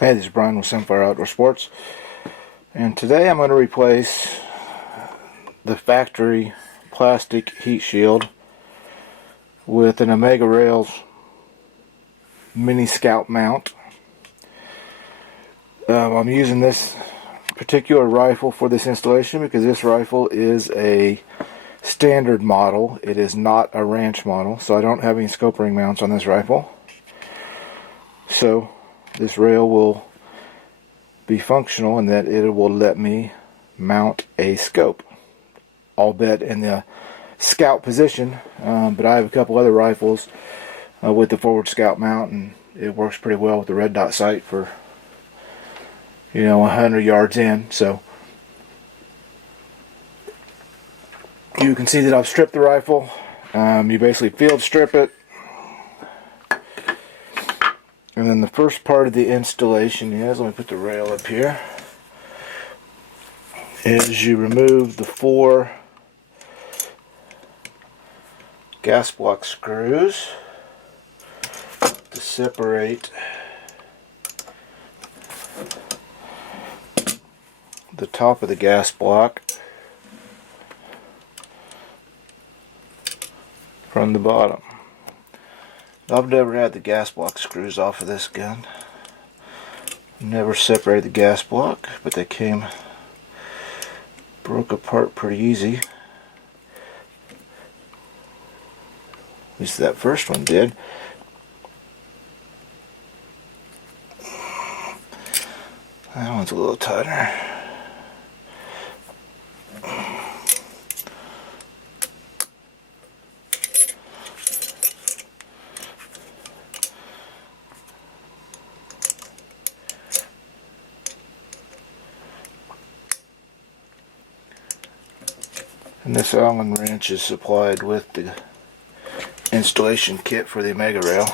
Hey, this is Brian with Sunfire Outdoor Sports, and today I'm going to replace the factory plastic heat shield with an Amega Rail mini scout mount. I'm using this particular rifle for this installation because this rifle is a standard model. It is not a ranch model, so I don't have any scope ring mounts on this rifle. So this rail will be functional in that it will let me mount a scope, albeit in the scout position, but I have a couple other rifles with the forward scout mount, and it works pretty well with the red dot sight for 100 yards in. So you can see that I've stripped the rifle. You basically field strip it, and then the first part of the installation is, let me put the rail up here, is you remove the 4 gas block screws to separate the top of the gas block from the bottom. I've never had the gas block screws off of this gun. Never separated the gas block, but they broke apart pretty easy. At least that first one did. That one's a little tighter. And this Allen wrench is supplied with the installation kit for the Amega Rail.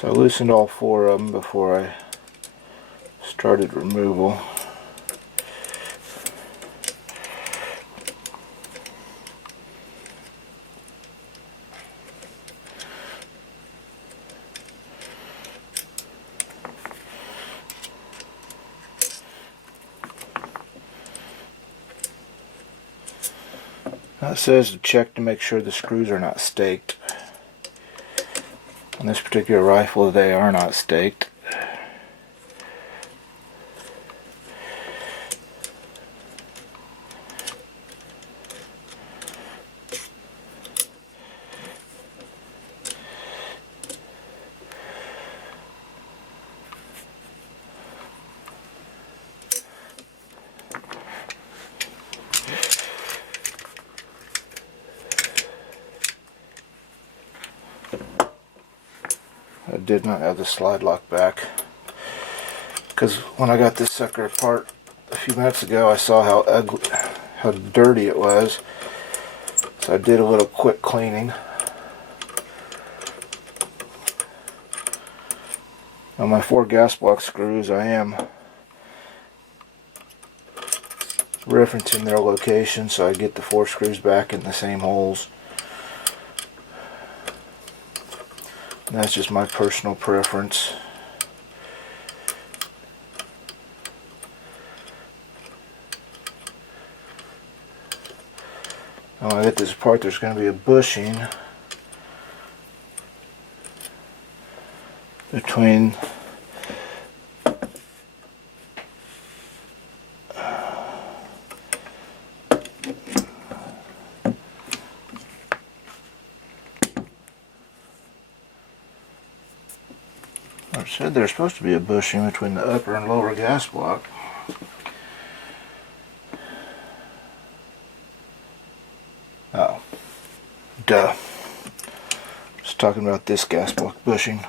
So I loosened all 4 of them before I started removal. Now it says to check to make sure the screws are not staked. On this particular rifle, they are not staked. I did not have the slide lock back because when I got this sucker apart a few minutes ago, I saw how ugly, how dirty it was. So I did a little quick cleaning. On my 4 gas block screws, I am referencing their location so I get the 4 screws back in the same holes. And that's just my personal preference. Now when I get this apart, there's going to be a bushing between I said there's supposed to be a bushing between the upper and lower gas block. Oh, duh. Just talking about this gas block bushing.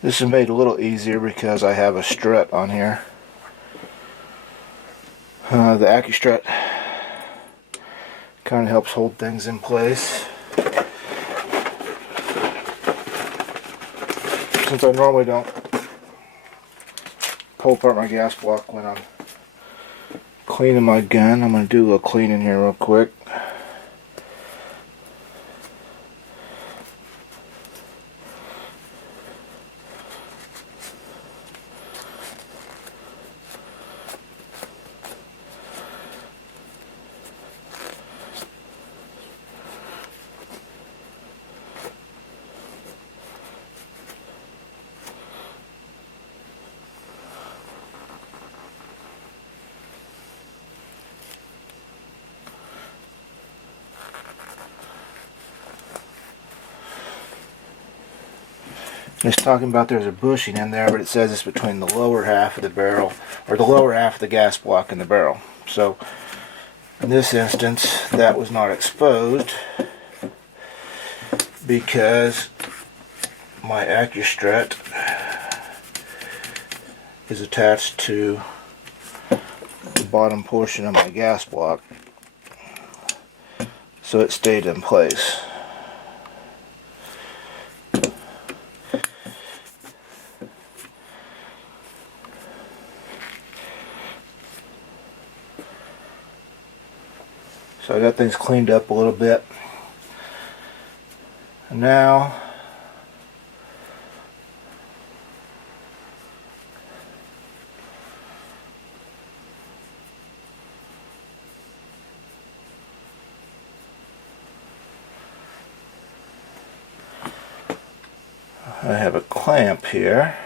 This is made a little easier because I have a strut on here. The AccuStrut kind of helps hold things in place. Since I normally don't pull apart my gas block when I'm cleaning my gun, I'm going to do a little cleaning here real quick. It's talking about there's a bushing in there, but it says it's between the lower half of the barrel, or the lower half of the gas block and the barrel. So in this instance, that was not exposed because my AccuStrut is attached to the bottom portion of my gas block, so it stayed in place. So I got things cleaned up a little bit. And now I have a clamp here.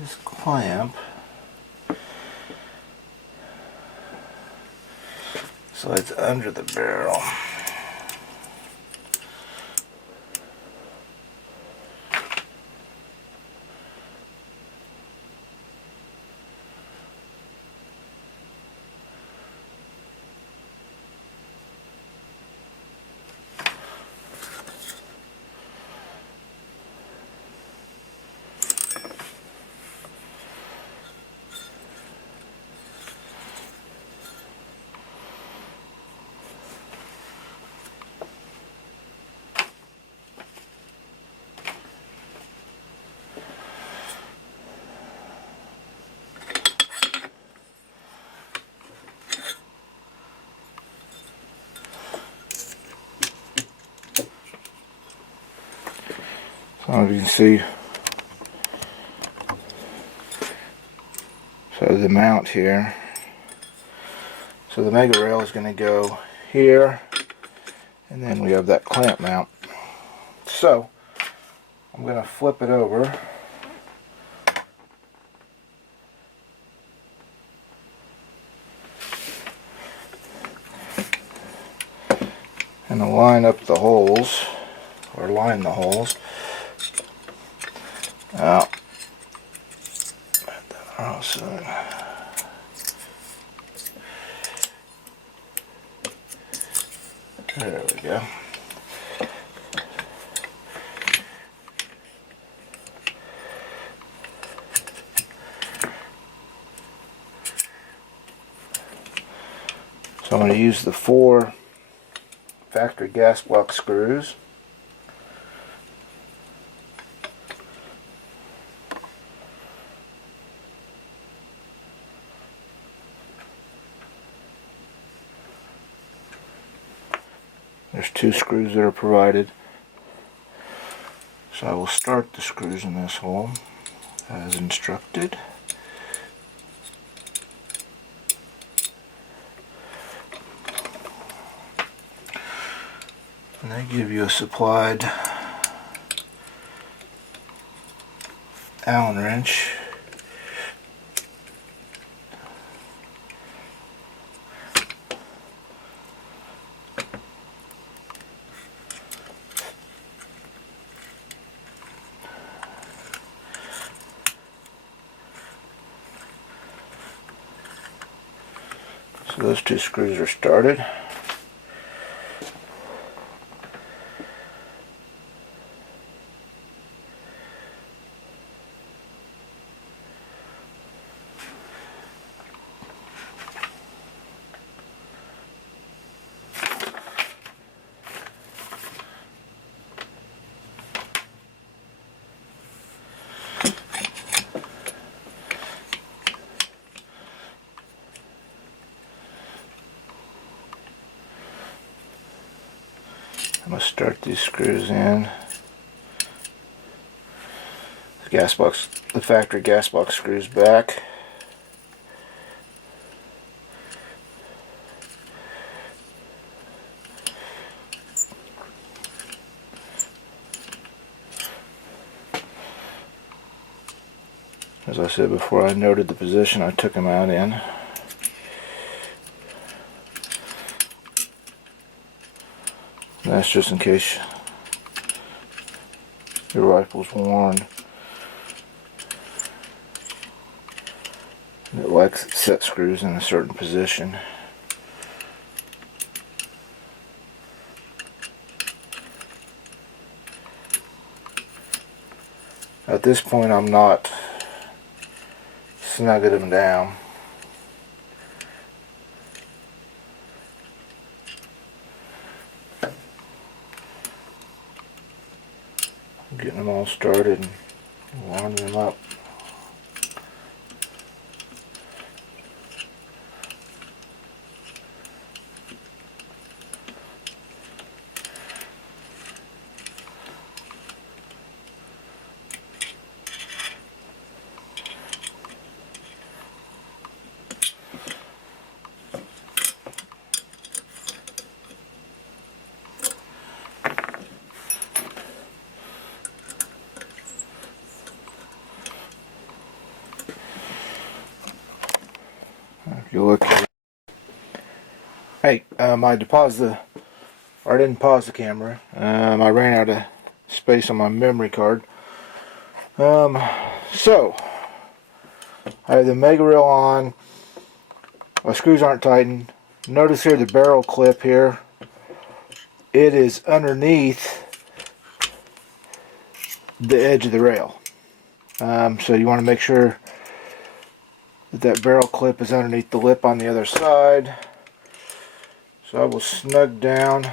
This clamp slides under the barrel. As you can see, so the mount here. So the Amega Rail is going to go here, and then we have that clamp mount. So I'm going to flip it over. And line up the holes, or line the holes. Now, there we go. So I'm going to use the 4 factory gas block screws. There's 2 screws that are provided. So I will start the screws in this hole as instructed. And they give you a supplied Allen wrench. So those 2 screws are started. I'm going to start these screws in. The factory gas box screws back. As I said before, I noted the position I took them out in. That's just in case your rifle's worn. It likes set screws in a certain position. At this point, I'm not snugging them down. Getting them all started and lining them up. If you look, hey, I didn't pause the camera. I ran out of space on my memory card. So I have the Amega Rail on. My screws aren't tightened. Notice here the barrel clip here. It is underneath the edge of the rail. So you want to make sure that barrel clip is underneath the lip on the other side. So I will snug down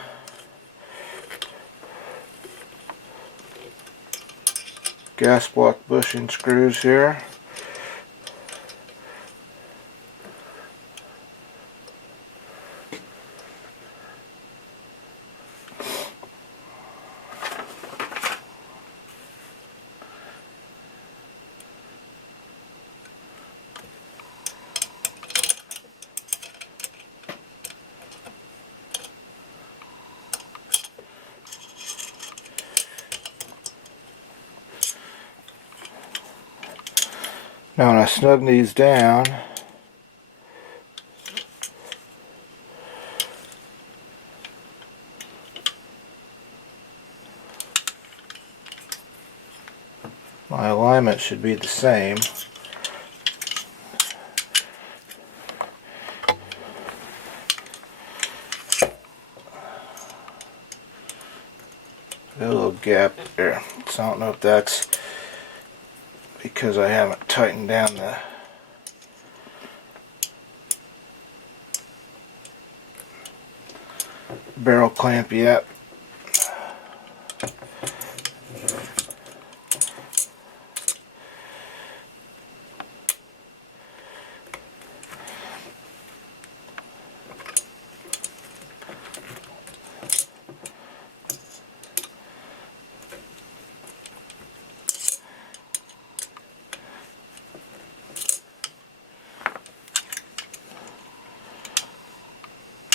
gas block bushing screws here. Now when I snug these down, my alignment should be the same. Got a little gap there, so I don't know if that's because I haven't tightened down the barrel clamp yet.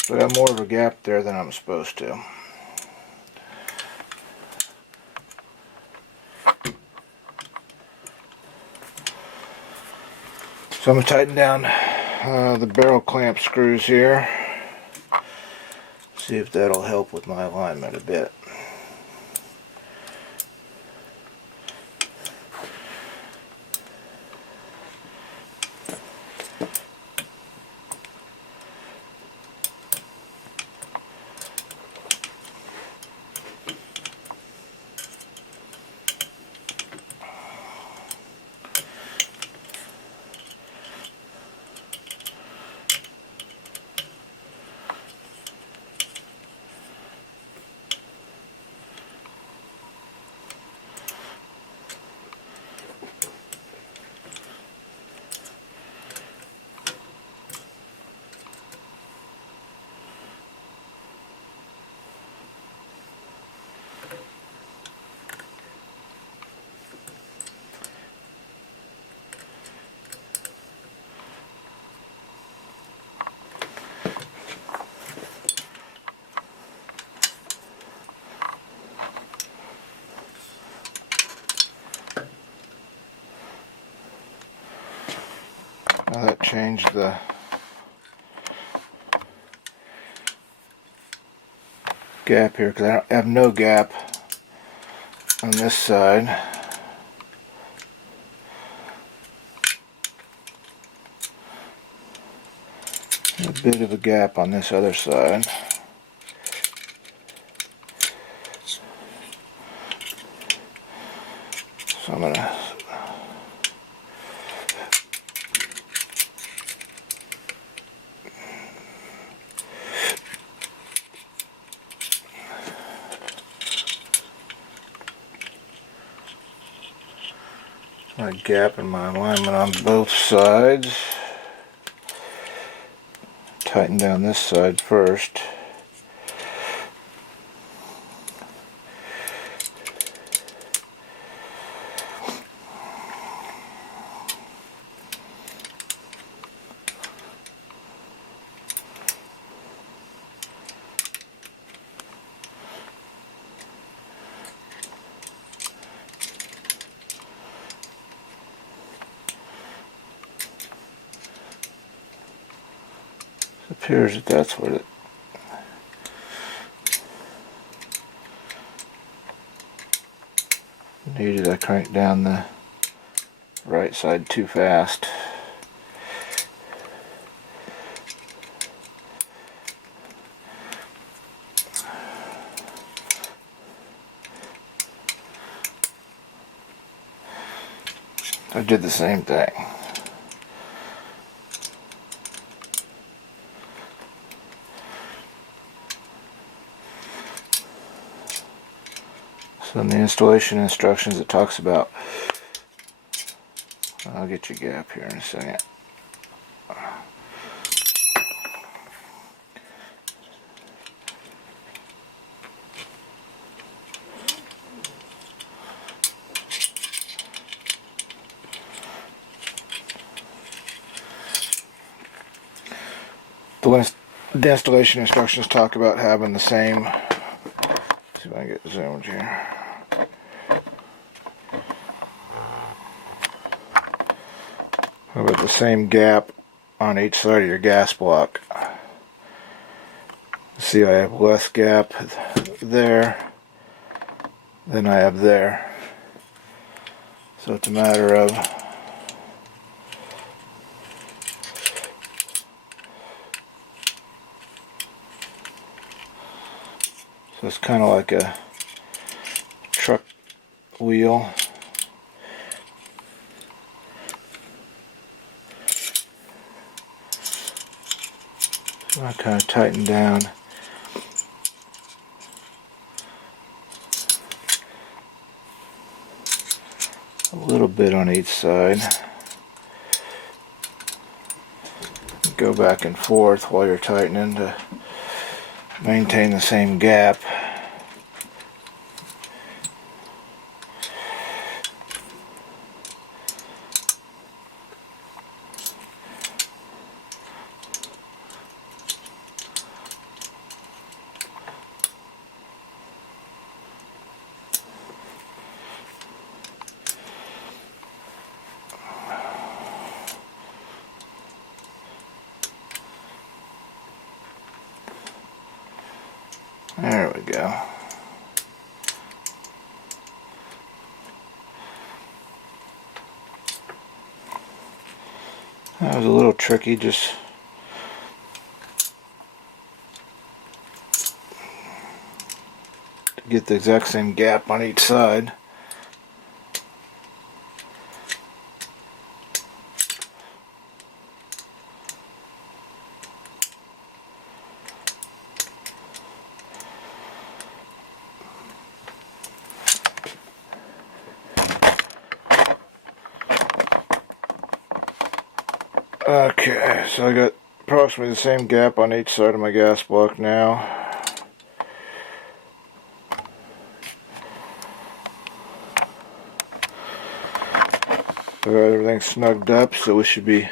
So I got more of a gap there than I'm supposed to. So I'm going to tighten down the barrel clamp screws here. See if that'll help with my alignment a bit. change the gap here because I have no gap on this side. A bit of a gap on this other side. So I'm going to my gap in my alignment on both sides. Tighten down this side first. It appears that that's what it needed. I cranked down the right side too fast. I did the same thing. So in the installation instructions it talks about, I'll get your gap here in a second. The installation instructions talk about having the same, let's see if I can get zoomed here. How about the same gap on each side of your gas block? See, I have less gap there than I have there. So it's a matter of so it's kind of like a truck wheel. So I kind of tighten down a little bit on each side. Go back and forth while you're tightening to maintain the same gap. There we go. That was a little tricky, just to get the exact same gap on each side. Okay, so I got approximately the same gap on each side of my gas block now. I got everything snugged up, so we should be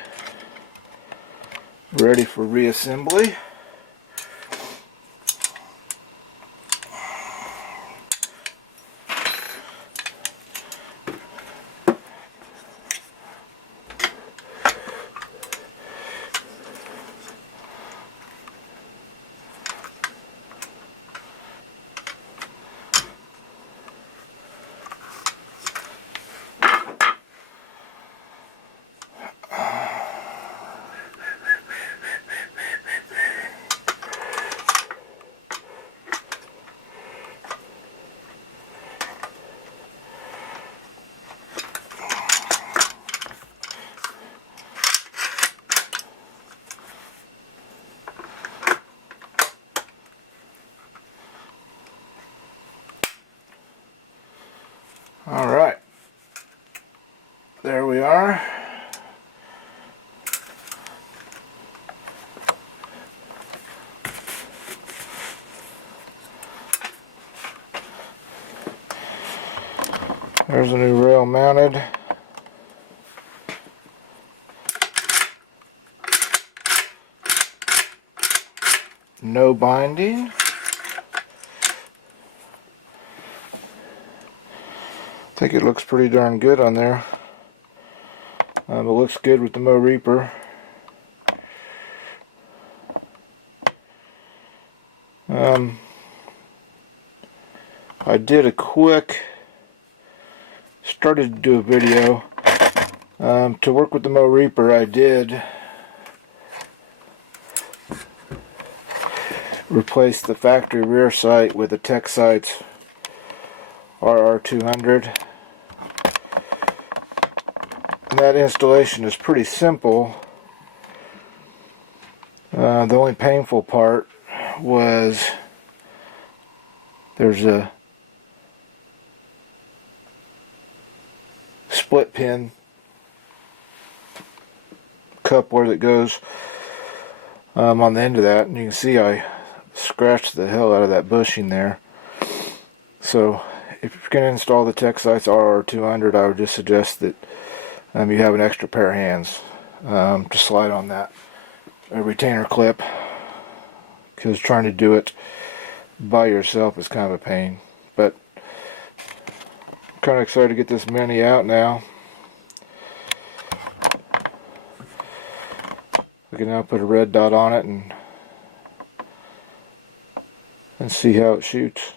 ready for reassembly. Alright, there we are. There's a new rail mounted. No binding. I think it looks pretty darn good on there. It looks good with the Mo Reaper. I did a quick, started to do a video. To work with the Mo Reaper, I did replace the factory rear sight with a Tech Sights RR200. And that installation is pretty simple. The only painful part was there's a split pin coupler that goes on the end of that, and you can see I scratched the hell out of that bushing there. So if you're going to install the Tech Sights RR200, I would just suggest that you have an extra pair of hands to slide on that retainer clip, because trying to do it by yourself is kind of a pain. But I'm kind of excited to get this Mini out now. We can now put a red dot on it and see how it shoots.